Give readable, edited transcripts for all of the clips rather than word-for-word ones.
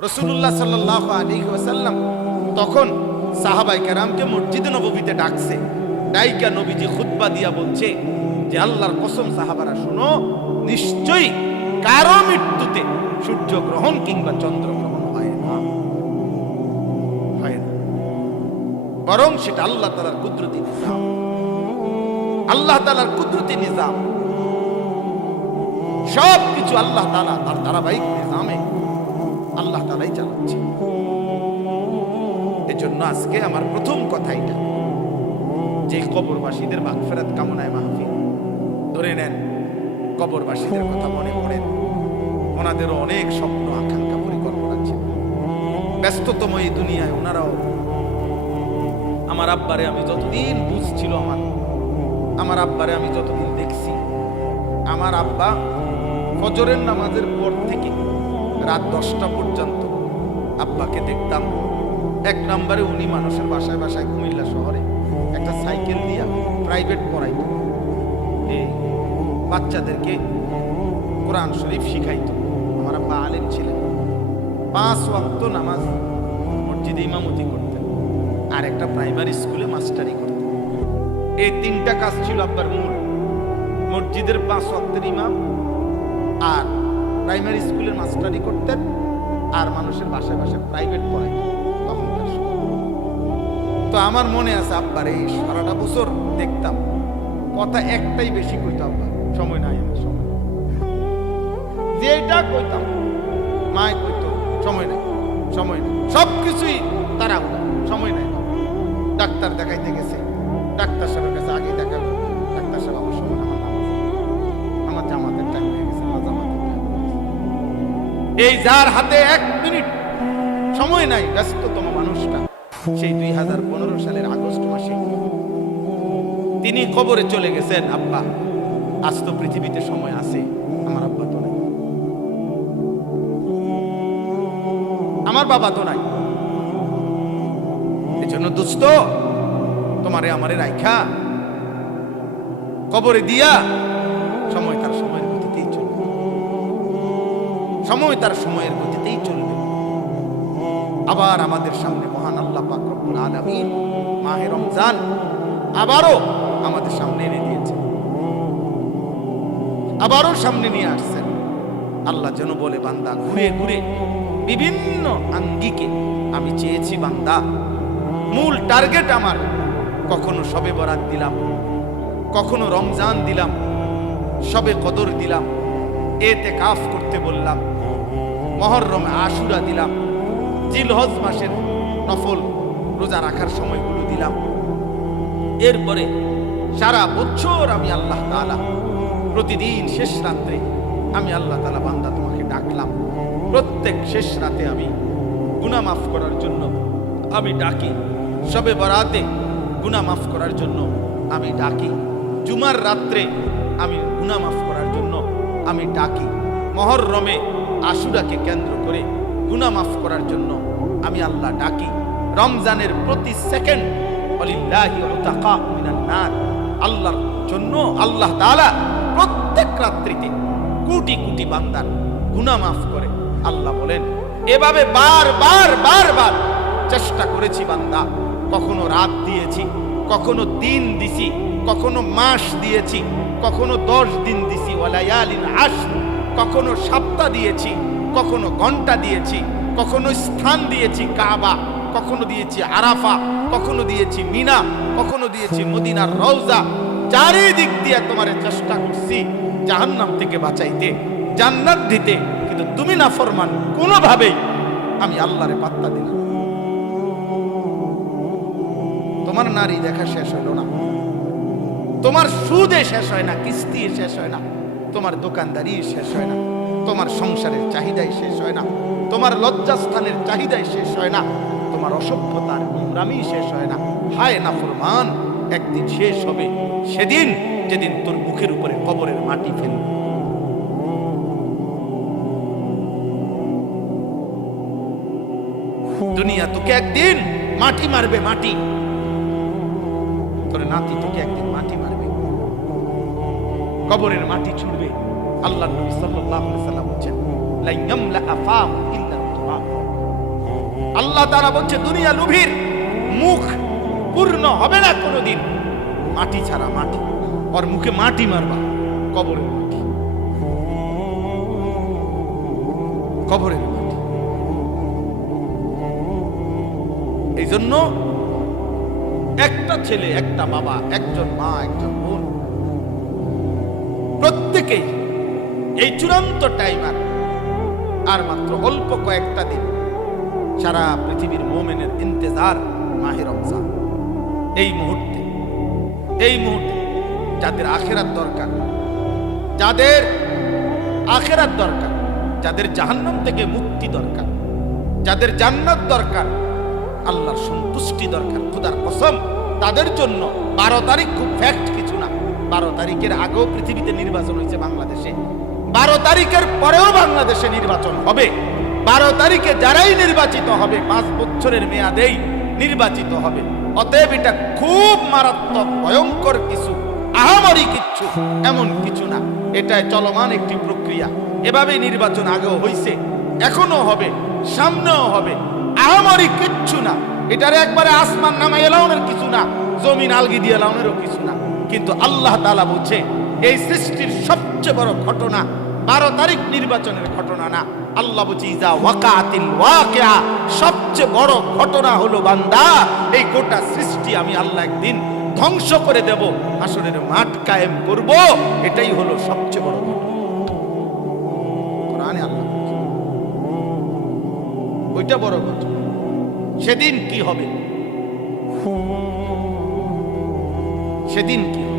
রাসূলুল্লাহ সাল্লাল্লাহু আলাইহি ওয়াসাল্লাম তখন সাহাবায়ে কেরামকে মসজিদে নববীতে ডাকছে। ডাইকা নবীজি খুতবা দিয়া বলছে যে আল্লাহর কসম সাহাবারা শুনো, নিশ্চয়ই কারো মৃত্যুতে সূর্য গ্রহণ কিংবা চন্দ্র গ্রহণ হয় না, বরং সেটা আল্লাহ তাআলার কুদরতি নিজাম। আল্লাহ তাআলার কুদরতি নিজাম, সবকিছু আল্লাহ তাআলা তার ধারাবাহিক নিজামে আল্লাহ তাআলাই চালাচ্ছে। এজন্য আজকে আমার প্রথম কথা এটা যে কবরবাসীদের মাগফিরাত কামনায় মাহফিল। ধরে নেন কবরবাসীদের কথা মনে পড়ে, ওনাদেরও অনেক স্বপ্ন আকাঙ্ক্ষা পরিকল্পনা ছিল। ব্যস্ততম এই দুনিয়ায় ওনারাও, আমার আব্বারে আমি যতদিন বুঝছিল, আমার আব্বারে আমি যতদিন দেখছি, আমার আব্বা ফজরের নামাজের পর থেকে রাত 10টা পর্যন্ত আব্বাকে দেখতাম। এক নম্বরে উনি মানুষের বাসায় বাসায় কুমিল্লা শহরে একটা সাইকেল দিয়া প্রাইভেট পড়াইত, এই বাচ্চাদেরকে কোরআন শরীফ শিখাইত। আমার আব্বা আলেম ছিলেন, 5 ওয়াক্ত নামাজ মসজিদে ইমামতি করতেন, আর একটা প্রাইমারি স্কুলে মাস্টারি করতেন। এই 3টা কাজ ছিল আব্বার মূল। মসজিদের 5 ওয়াক্তের ইমাম, আর প্রাইমারি স্কুলের মাস্টারি করতেন, আর মানুষের বাসায় বাসায় প্রাইভেট পড়াইতেন তখনকার সময়। তো আমার মনে আছে আব্বার এই সারাটা বছর দেখতাম, কথা একটাই বেশি কইতাম, আব্বা সময় নাই, আমার সময়, যেটা কইতাম মায় কইতো সময় নাই, সময় নাই, সবকিছুই তারা সময় নাই। ডাক্তার দেখাইতে গেছে, ডাক্তার সাহেবের কাছে আগে দেখালো, ডাক্তার সাহেব আমার সময়, আমার জামাতের টাইম হয়ে গেছে, আমার জামাতের টাইম হয়ে গেছে। এই যার হাতে 1 মিনিট সময় নাই, ব্যস্ততম মানুষটা, সেই 2015 সালের আগস্ট মাসে তিনি কবরে চলে গেছেন। আব্বা আজ তো পৃথিবীতে সময় আছে, আমার আব্বা তো নাই, আমার বাবা তো নাই। এই জন্য দোস্ত, তোমারে আমারে রাইখা কবরে দিয়া সময় তার সময়ের গতিতেই চলবে, সময় তার সময়ের গতিতেই চলবে। আবার আমাদের সামনে মহান আল্লাহ পাক রব্বুল আলামিন মাহে রমজান আবারও আমাদের সামনে এনে দিয়েছে, আবারও সামনে নিয়ে আসছেন। আল্লাহ যেন বলে, বান্দা ঘুরে ঘুরে বিভিন্ন আঙ্গিকে আমি চেয়েছি, বান্দা মূল টার্গেট আমার, কখনো শবে বরাত দিলাম, কখনো রমজান দিলাম, শবে কদর দিলাম, এতেকাফ করতে বললাম, মুহররমে আশুরা দিলাম, জিলহজ মাসের নফল রোজা রাখার সময়গুলো দিলাম। এরপরে সারা বছর আমি আল্লাহ তাআলা প্রতিদিন শেষ রাত্রে আমি আল্লাহ তাআলা বান্দা তোমাকে ডাকলাম। প্রত্যেক শেষ রাতে আমি গুনাহ মাফ করার জন্য আমি ডাকি, শবে বরাতে গুনাহ মাফ করার জন্য আমি ডাকি, জুমার রাত্রে আমি গুনাহ মাফ করার জন্য আমি ডাকি, মুহররমে আশুরাকে কেন্দ্র করে গুনাহ মাফ করার জন্য আমি আল্লাহ ডাকি। রমজানের প্রতি সেকেন্ড ওয়ালিল্লাহি উতাকা মিনান নার, আল্লাহর জন্য আল্লাহ তাআলা প্রত্যেক রাত্রিতে কোটি কোটি বান্দার গুনাহ মাফ করে। আল্লাহ বলেন, এভাবে বারবার বারবার চেষ্টা করেছি বান্দা, কখনো রাত দিয়েছি, কখনো দিন দিছি, কখনো মাস দিয়েছি, কখনো 10 দিন দিছি, ওয়ালায়ালিন আশর, কখনো সপ্তাহ দিয়েছি, কখনো ঘন্টা দিয়েছি, কখনো স্থান দিয়েছি কাবা, কখনো দিয়েছি আরাফা, কখনো দিয়েছি মিনা, কখনো দিয়েছি মদিনার রওজা। চারিদিক দিয়ে তোমারে চেষ্টা করছি জাহান্নাম থেকে বাঁচাইতে, জান্নাত দিতে, কিন্তু তুমি নাফরমান, কোনোভাবেই আমি আল্লাহরে পাত্তা দিলাম। তোমার নারী দেখা শেষ হইল না, তোমার সুদে শেষ হয় না, কিস্তি শেষ হয় না, তোমার দোকানদারি শেষ হয় না, তোমার সংসারের চাহিদাই শেষ হয় না, তোমার লজ্জাস্থানের চাহিদাই শেষ হয় না, তোমার অসভ্যতার নোংরামি শেষ হয় না। হায় নাফরমান, একদিন শেষ হবে, সেদিন যেদিন তোর মুখের উপরে কবরের মাটি ফেলবে। দুনিয়া তোকে একদিন মাটি মারবে, মাটি, তোর নাতি তোকে একদিন মাটি মারবে, কবরের মাটি ছুঁড়বে। আল্লাহ নবী সাল্লাল্লাহু আলাইহি ওয়াসাল্লাম বলেন, লা ইয়ামলা আফাম ইল্লা তুরাব, আল্লাহ তাআলা বলছে দুনিয়া লোভীর মুখ পূর্ণ হবে না কোনোদিন মাটি ছাড়া মাটি, ওর মুখে মাটি মারবা, কবরের মাটি, কবরের মাটি। এই জন্য একটা ছেলে, একটা বাবা, একজন মা, একজন বোন, প্রত্যেকেই এই চূড়ান্ত টাইমার আর মাত্র অল্প কয়েকটা দিন, সারা পৃথিবীর মোমেনের ইন্তেজার মাহে রমজান। এই মুহূর্তে যাদের আখিরাত দরকার, যাদের আখিরাত দরকার, যাদের জাহান্নাম থেকে মুক্তি দরকার, যাদের জান্নাত দরকার, আল্লাহর সন্তুষ্টি দরকার, খোদার কসম তাদের জন্য 12 তারিখ খুব ফ্যাক্ট কিছু না। 12 তারিখের আগেও পৃথিবীতে নির্বাচন হয়েছে বাংলাদেশে, 12 তারিখের পরেও বাংলাদেশে নির্বাচন হবে। 12 তারিখে যারাই নির্বাচিত হবে 5 বছরের মেয়াদেই নির্বাচিত হবে। অতএব এটা খুব মারাত্মক ভয়ঙ্কর কিছু, আহামরি কিচ্ছু এমন কিছু না, এটা চলমান একটি প্রক্রিয়া। এভাবেই নির্বাচন আগেও হয়েছে, এখনো হবে, সামনেও হবে, আহামরি কিচ্ছু না। এটার একবারে আসমান নামাই এলাউনের কিছু না, জমিন আলগি দিয়ে এলাউনেরও কিছু না। কিন্তু আল্লাহ তাআলা বলছে এই সৃষ্টির সবচেয়ে বড় ঘটনা 12 তারিখ নির্বাচনের ঘটনা না। আল্লাহ বলছে ইজা ওয়াকাতিল ওয়াকিয়া, সবচেয়ে বড় ঘটনা হলো বান্দা এই গোটা সৃষ্টি আমি আল্লাহ একদিন ধ্বংস করে দেব, হাসরের মাঠ কায়েম করব, এটাই হলো সবচেয়ে বড় ঘটনা। কোরআনে আল্লাহ বলছে ওইটা বড় ঘটনা। সেদিন কি হবে? সেদিন কি হবে?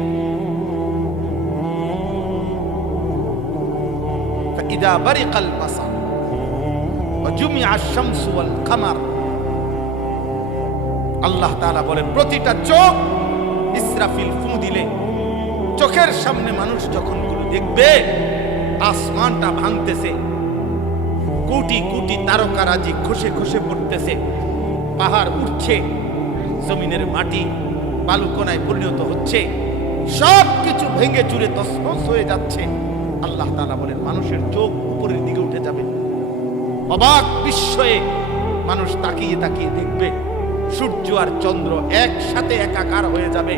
ইদা বারিকাল বাসার ওয়া জুমিআশ শামসু ওয়াল কামার, আল্লাহ তাআলা বলেন প্রতিটা চোখ ইসরাফিল ফু দিলে, চোখের সামনে মানুষ যখন গুলো দেখবে আসমানটা ভাঙতেছে, কোটি কোটি তারকারাজি খসে খসে পড়তেছে, পাহাড় উঠছে, জমিনের মাটি বালুকণায় পরিণত হচ্ছে, সব কিছু ভেঙে চুরে তছনছ হয়ে যাচ্ছে, আল্লাহ তাআলা বলেন মানুষের চোখ উপরের দিকে উঠে যাবে, অবাক বিস্ময়ে মানুষ তাকিয়ে তাকিয়ে দেখবে সূর্য আর চন্দ্র একসাথে একাকার হয়ে যাবে,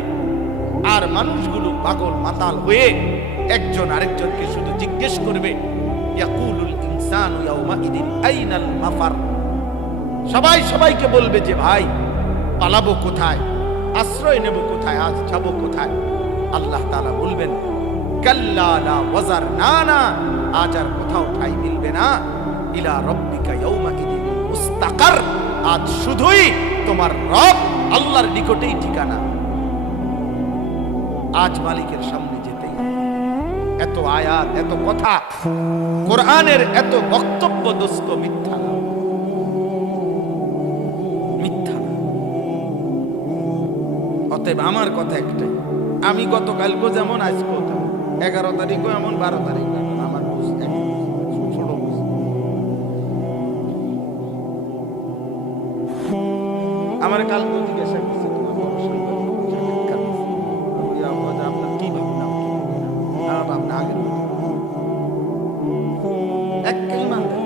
আর মানুষগুলো পাগল মাতাল হয়ে একজন আরেকজনকে শুধু জিজ্ঞেস করবে ইয়াকুলুল ইনসানু ইয়াউমাইদিন আইনাল মাফার। সবাই সবাইকে বলবে যে ভাই পালাবো কোথায়, আশ্রয় নেব কোথায়, আজ যাব কোথায়? আল্লাহ তাআলা বলবেন কাল্লা লা ওয়াজার, না না, আজ আর কোথাও ঠাঁই মিলবে না, ইলা রাব্বিকা ইয়াউমাইদিন মুস্তাকার, আজ শুধুই তোমার রব আল্লাহর নিকটেই ঠিকানা। আজ মালিকের সামনে যেতেই এত আয়াত, এত কথা, কোরআনের এত বক্তব্য দোস্ত মিথ্যা না, মিথ্যা না। অতএব আমার কথা একটাই, আমি গতকালকেও যেমন আজকেও তেমন, 11 তারিখও এমন, 12 তারিখ আমার ছোট বুঝ। আমার কালকে জিজ্ঞাসা করছে আপনার কি ভাবনা, ভাবনা আগে একই মানতে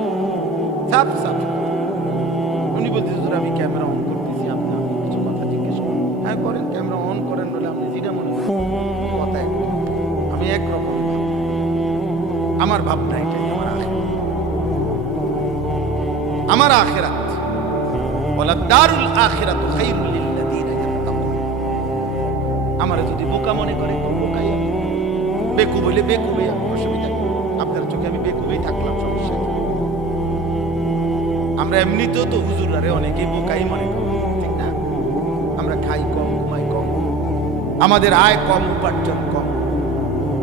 সাপ সাপ। উনি বলতেছে আমি ক্যামেরা অন করতেছি, আপনি কিছু কথা জিজ্ঞেস করেন। হ্যাঁ করেন, ক্যামেরা অন করেন, বলে আপনি যেটা মনে করেন কথা এক, আমি একরকম, আমার ভাবনা এটাই, আমার আখিরাত। ওয়ালা দারুল আখিরাতু খায়রুল লিল্লাযিনা ইয়াত্তাকুন। আমারে যদি বোকা মনে করে তো বোকাই, বেকু বলে বেকুবে, অসুবিধা নেই, আপনার চোখে আমি বেকুবেই থাকলাম, সমস্যা নেই। আমরা এমনিতেও তো হুজুরারে অনেকেই বোকাই মনে করি, ঠিক না? আমরা খাই কম, ঘুমাই কম, আমাদের আয় কম, উপার্জন কম,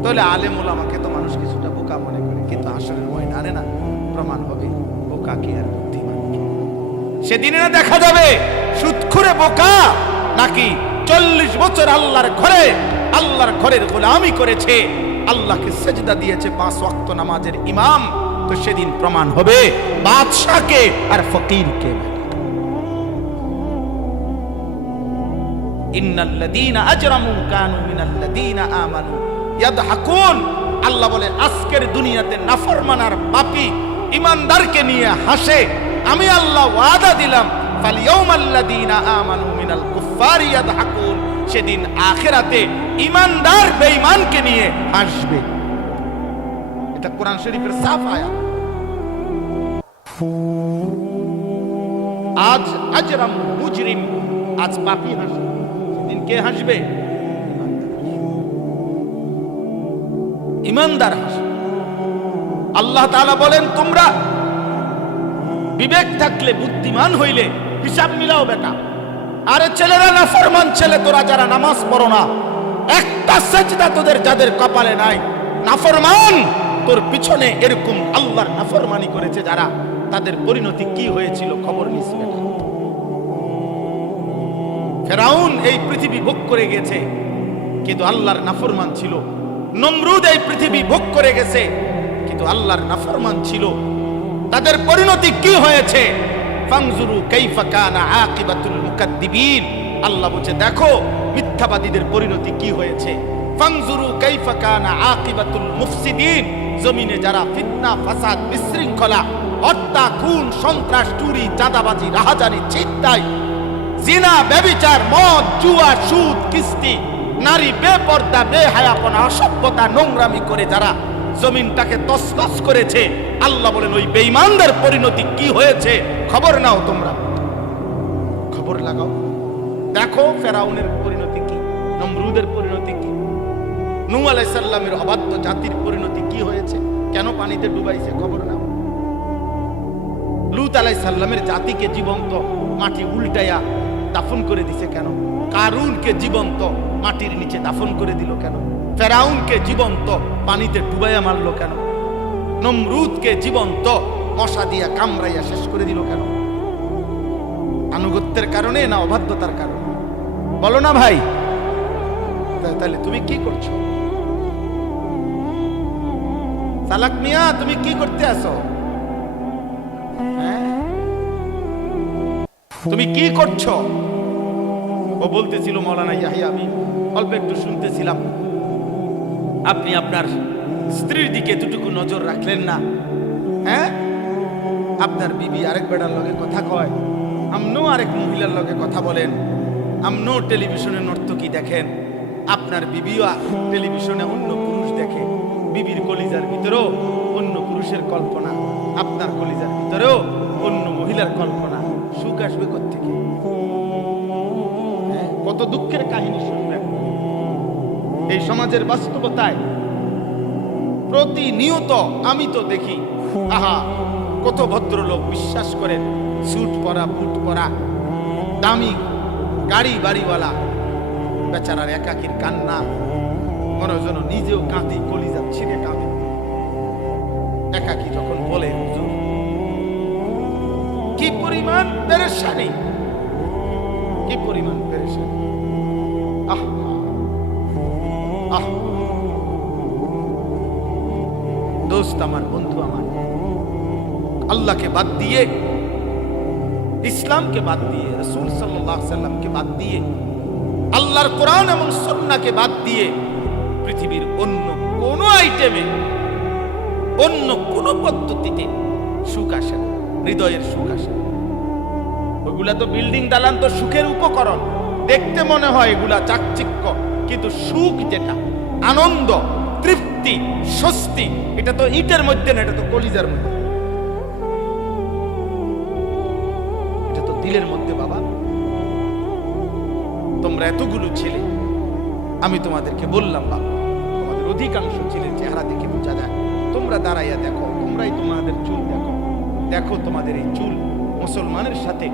তাহলে আলেম ওলামাকে তো মানুষ কিছুটা বোকা মনে করে, কিন্তু আসলে ময়দানে না প্রমাণ হবে বোকা কি আর বুদ্ধিমান কি। সেদিনে না দেখা যাবে সুদখোরে বোকা নাকি 40 বছর আল্লাহর ঘরের গোলামি করেছে, আল্লাহকে সেজদা দিয়েছে, 5 ওয়াক্ত নামাজের ইমাম। তো সেদিন প্রমাণ হবে বাদশাকে আর ফকিরকে। ইন্নাল্লাযীনা আজরামু কানু মিনাল্লাযীনা আমানু ইয়াদহাকুন। আল্লাহ বলে আজকের দুনিয়াতে নাফরমান আর পাপী ইমানদারকে নিয়ে হাসে। আমি আল্লাহ ওয়াদা দিলাম ফালিয়াউমাল্লাযীনা আমানু মিনাল কুফফারি ইয়াদহাকুন, সেদিন আখিরাতে ঈমানদার বেঈমানকে নিয়ে হাসবে। এটা কোরআন শরীফের সাফ আয়াত। আজ আজরাম মুজরিম, আজ পাপী হাসবে, সেদিন কে হাসবে? ঈমানদার হাসবে। আল্লাহ তাআলা বলেন, তোমরা বিবেক থাকলে, বুদ্ধিমান হইলে হিসাব মিলাও বেটা। আরে ছেলেরা নাফরমান ছেলে, তোরা যারা নামাজ পড়ো না, একটা সেজদা তোদের যাদের কপালে নাই, নাফরমান, তোর পিছনে এরকম আল্লাহর নাফরমানি করেছে যারা, তাদের পরিণতি কি হয়েছিল খবর নিস বেটা। ফেরাউন এই পৃথিবী ভোগ করে গেছে কিন্তু আল্লাহর নাফরমান ছিল। নমরুদ এই পৃথিবী ভোগ করে গেছে কিন্তু আল্লাহর নাফরমান ছিল। তাদের পরিণতি কি হয়েছে? ফানজুরু কাইফা কানা আকিবাতুল মুকাদ্দিবিন। আল্লাহ বলছে, দেখো মিথ্যাবাদীদের পরিণতি কি হয়েছে। ফানজুরু কাইফা কানা আকিবাতুল মুফসিদিন। জমিনে যারা ফিতনা, ফাসাদ, বিশৃঙ্খলা, হত্যা, খুন, সন্ত্রাস, চুরি, চাঁদাবাজি, রাহাজানি, ছিনতাই, জিনা, ব্যভিচার, মদ, জুয়া, সুদ, কিস্তি, নারী বেপর্দা, বেহায়াপনা, অসভ্যতা, নোংরামি করে যারা জমিনটাকে তছনছ করেছে, আল্লাহ বলেন ওই বেঈমানদের পরিণতি কি হয়েছে খবর নাও, তোমরা খবর লাগাও। দেখো ফেরাউনের পরিণতি কি, নমরুদের পরিণতি কি, নূহ আলাইহিস সালামের অবাধ্য জাতির পরিণতি কি হয়েছে, কেন পানিতে ডুবাইছে খবর নাও। লূত আলাইহিস সালামের জাতিকে জীবন্ত মাটি উল্টাইয়া দাফন করে দিছে কেন? কারুনকে জীবন্ত মাটির নিচে দাফন করে দিল কেন? ফেরাউনকে জীবন্ত পানিতে ডুবাইয়া মারলো কেন? নমরুদকে জীবন্ত মশা দিয়া কামড়াইয়া শেষ করে দিল কেন? আনুগত্যের কারণে না অবাধ্যতার কারণে? বলো না ভাই। তাহলে তুমি কি করছো? সালাক মিয়া, তুমি কি করতে আসো? তুমি কি করছো? ও বলতেছিল, মাওলানা ইয়াহিয়া, আমি অল্প একটু শুনতেছিলাম, আপনি আপনার স্ত্রীর দিকে দুটুকু নজর রাখলেন না। হ্যাঁ, আপনার বিবি আরেক বেড়ার লগে কথা কয়, আমনও আরেক মহিলার লগে কথা বলেন, আমনও টেলিভিশনে নর্তকী দেখেন, আপনার বিবিও টেলিভিশনে অন্য পুরুষ দেখে, বিবির কলিজার ভিতরেও অন্য পুরুষের কল্পনা, আপনার কলিজার ভিতরেও অন্য মহিলার কল্পনা। সুখ আসবে কোত্থেকে? কত দুঃখের কাহিনী শুনবেন। এই সমাজের বাস্তবতায় প্রতিনিয়ত আমি তো দেখি, আহা কত ভদ্রলোক বিশ্বাস করেন, স্যুট পরা, বুট পরা, দামি গাড়ি বাড়িওয়ালা, বেচারার একাকির কান্না, মনে যেন নিজেও কাঁদি, কলিজা ছিঁড়ে কাঁদে একাকি যখন বলে, হুজুর কি পরিমাণ পেরেশানি, কি পরিমাণ পেরেশানি। আহ আহ দোস্ত আমার, বন্ধু আমার, আল্লাহকে বাদ দিয়ে, ইসলামকে বাদ দিয়ে, রাসূল সাল্লাল্লাহু আলাইহি সাল্লামকে বাদ দিয়ে, আল্লাহর কোরআন এবং সুন্নাহকে বাদ দিয়ে পৃথিবীর অন্য কোন আইটেমে, অন্য কোন পদ্ধতিতে সুখ আসে না, হৃদয়ের সুখ আসে না। ওইগুলা তো বিল্ডিং দালান, তো সুখের উপকরণ, দেখতে মনে হয় এগুলা চাকচিক্য, কিন্তু সুখ যেটা, আনন্দ, তৃপ্তি, স্বস্তি, এটা তো ইটের মধ্যে না, এটা তো কলিজার মধ্যে, এটা তো দিলের মধ্যে। বাবা, তোমরা এতগুলো ছেলে, আমি তোমাদেরকে বললাম বাবা, তোমাদের অধিকাংশ ছেলের চেহারা দেখে বোঝা যায়। তোমরা দাঁড়াইয়া দেখো, তোমরাই তোমাদের চুল দেখো, দেখো তোমাদের এই চুল মুসলমানের সাথে,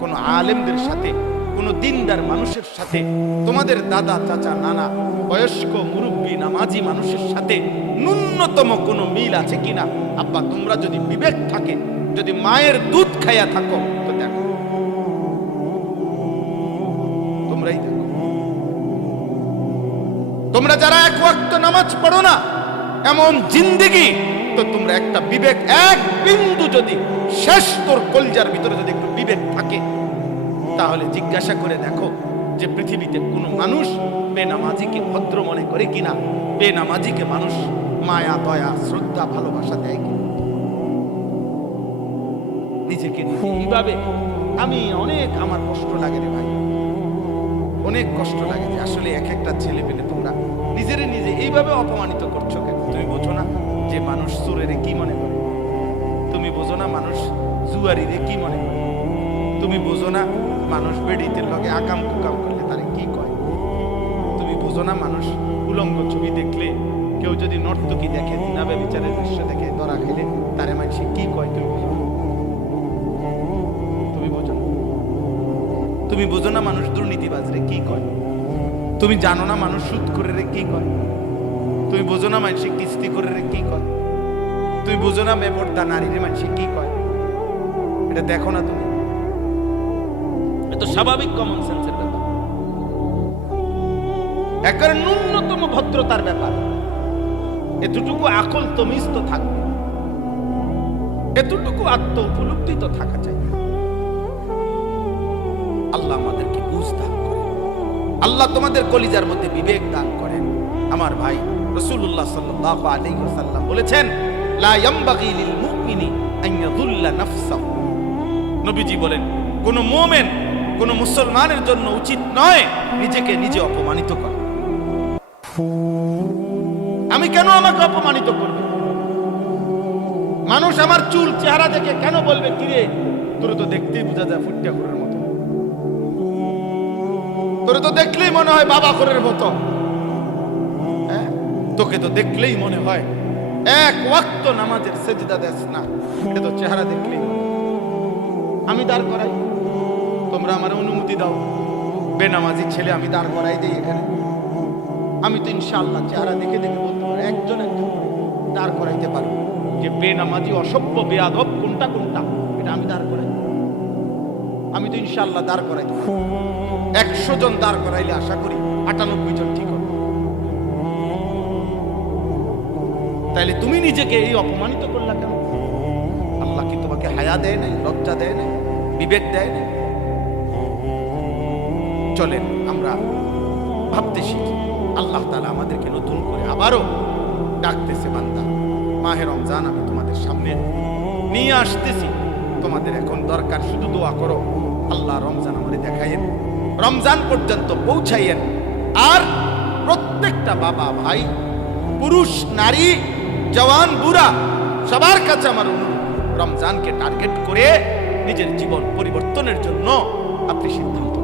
কোন আলেমদের সাথে, কোন দিনদার মানুষের সাথে, তোমাদের দাদা, চাচা, নানা, বয়স্ক, মুরব্বী, নামাজি মানুষের সাথে ন্যূনতম কোনো মিল আছে কিনা? আব্বা, তোমরা যদি বিবেক থাকে, যদি মায়ের দুধ খাইয়া থাকো, তো দেখো, তোমরাই দেখো। তোমরা যারা এক ওয়াক্ত নামাজ পড়ো না, এমন জিন্দেগি, তো তোমরা একটা বিবেক, এক বিন্দু যদি শেষ তোর কলজার ভিতরে যদি একটু বিবেক থাকে, তাহলে জিজ্ঞাসা করে দেখো যে পৃথিবীতে কোনো মানুষ বেনামাজিকে ভদ্র মনে করে কিনা, বেনামাজিকে মানুষ মায়া, দয়া, শ্রদ্ধা, ভালোবাসা দেয় কিনা। নিজেকে নিজে এইভাবে আমি অনেক, আমার কষ্ট লাগে রে ভাই, অনেক কষ্ট লাগে যে আসলে এক একটা ছেলে পেলে তোমরা নিজেরে নিজে এইভাবে অপমানিত করছো কেন? তুমি বোঝো না যে মানুষ চোরেরে কি মনে করে? তুমি বোঝো না মানুষ জুয়ারিরে কি মনে করে? তুমি বোঝো না মানুষ বেড়িতে লগে আকাম কুকাম করলে তারে কি কয়? তুমি বোঝো না মানুষ উলঙ্গ ছবি দেখলে, কেউ যদি নর্তকী দেখে, জিনাবে বিচারের দৃশ্য দেখে ধরা খেলে তারে মানুষ কি কয়? তুমি বোঝো না? তুমি বোঝো না? তুমি বোঝো না মানুষ দুর্নীতিবাজরে কি কয়? তুমি জানো না মানুষ সুদ করে কি কয়? তুমি বোঝো না মানুষ কিস্তি করে কি কয়? তুমি বোঝো না বেপর্দা নারীরে মানুষ কি কয়? এটা দেখো না তুমি? এত স্বাভাবিক কমন সেন্সের ব্যাপার, একেবারে ন্যূনতম ভদ্রতার ব্যাপার। এতটুকু আকল তমিজ তো থাকবে, এতটুকু আত্ম উপলব্ধি তো থাকা চাই। আল্লাহ আমাদেরকে বুঝ দান করেন, আল্লাহ তোমাদের কলিজার মধ্যে বিবেক দান করেন। আমার ভাই রাসূলুল্লাহ সাল্লাল্লাহু আলাইহি ওয়াসাল্লাম বলেছেন, লা ইয়ামবাগি লিল মুমিনি আন ইয়াযুল্লা নাফসাহু। নবীজি বলেন, কোন মুমিন, কোন মুসলমানের জন্য উচিত নয় নিজেকে নিজে অপমানিত করা। আমি কেন আমাকে অপমানিত করবে? মানুষ আমার চুল চেহারা দেখে কেন বলবে, কিরে তোরে তো দেখতেই বোঝা যায় ফুটটা ঘরের মতো, তোরে তো দেখলেই মনে হয় বাবা ঘরের মতো, হ্যাঁ তোকে তো দেখলেই মনে হয় এক ওয়াক্ত নামাজের সেজদা দেস না, এটা তো চেহারা দেখলেই। আমি দাঁড় করাই, তোমরা আমার অনুমতি দাও, বেনামাজি ছেলে আমি দাঁড় করাই দিই এখানে। আমি তো ইনশাআল্লাহ চেহারা দেখে দেখে বলতে পারবো, একজন একজন দাঁড় করাইতে পারবো যে বেনামাজি অসভ্য বেয়াদব কোনটা কোনটা, এটা আমি দাঁড় করাই। আমি তো ইনশাআল্লাহ দাঁড় করাই দেব। 100 জন দাঁড় করাইলে আশা করি 98 জন ঠিক হবে। তাইলে তুমি নিজেকে এই অপমানিত করলা কেন? আল্লাহ কি তোমাকে হায়া দেয় নাই, লজ্জা দেয় নাই, বিবেক দেয় নাই? চলেন আমরা ভাবতে শিখি। আল্লাহ তাআলা আমাদেরকে নতুন করে আবারও ডাকতেছে, বান্দা মাহে রমজান আমি তোমাদের সামনে নিয়ে আসতেছি, তোমাদের এখন দরকার শুধু দোয়া করো, আল্লাহ রমজান আমারে দেখাইয়েন, রমজান পর্যন্ত পৌঁছাইয়েন। আর প্রত্যেকটা বাবা ভাই, পুরুষ নারী, জওয়ান বুড়া, সবার কাছে আমার অনুরোধ, রমজানকে টার্গেট করে নিজের জীবন পরিবর্তনের জন্য আপনি সিদ্ধান্ত